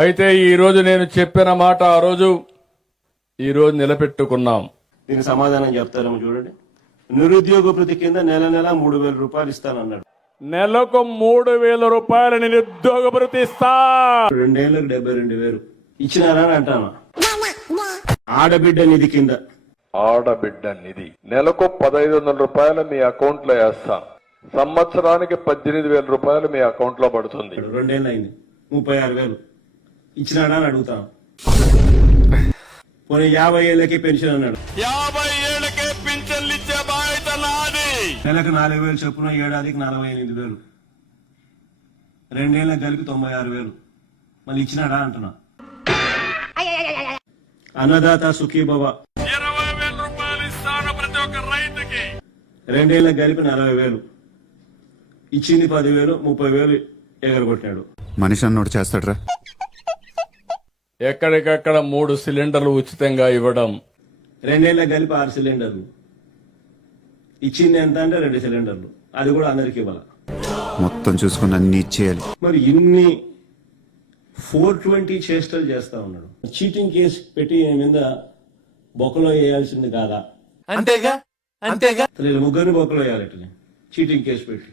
అయితే ఈ రోజు నేను చెప్పిన మాట ఆ రోజు ఈ రోజు నిలబెట్టుకున్నాం. దీనికి సమాధానం చెప్తారేమో చూడండి. నిరుద్యోగ భృతి కింద నెల 3,000 రూపాయలు ఇస్తానన్నాడు. నెలకు 3,000 రూపాయలు నిరుద్యోగ భృతి ఇస్తా. 2 ఏళ్లకు 72,000 ఇచ్చినారా అని అంటాను. ఆడబిడ్డ నిధి కింద ఆడబిడ్డ నిధి నెలకు 1,500 రూపాయలు మీ అకౌంట్ లో వేస్తాం. సంవత్సరానికి 18,000 రూపాయలు మీ అకౌంట్ లో పడుతుంది. 2 ఏళ్ళు అయింది, 36,000 ఇచ్చినాడా అని అడుగుతాను. పోనీ 50 ఏళ్ళకి పెన్షన్ అన్నాడు. 50 ఏళ్ళకే పింఛన్లు ఇచ్చే బాధ్యత నాది. నెలకు 4,000 చొప్పున ఏడాదికి 48,000. 2 ఏళ్ళకి కలిపి 96,000 మళ్ళీ ఇచ్చినాడా అంటున్నా. అన్నదాత సుఖీభవ 20,000 రూపాయలు ఇస్తాను ప్రతి ఒక్క రైతుకి. 2 ఏళ్ళకి కలిపి 40,000 ఇచ్చింది. 10,000 30,000 ఎగరగొట్టాడు. మనిషి అన్నోడు చేస్తాడ్రా. ఎక్కడికక్కడ 3 సిలిండర్లు ఉచితంగా ఇవ్వడం. 2 ఏళ్ళకి కలిపి 6 సిలిండర్లు ఇచ్చింది. ఎంత అంటే 2 సిలిండర్లు, అది కూడా అందరికి ఇవ్వాలి. మొత్తం చూసుకుని అన్ని ఇచ్చేయాలి. మరి ఇన్ని 420 చేష్టలు చేస్తా ఉన్నాడు. చీటింగ్ కేసు పెట్టి ఈయన మీద బొక్కలో వేయాల్సింది కాదా? అంతేగా ముగ్గురిని బొక్కలో వేయాలి. చీటింగ్ కేసు పెట్టి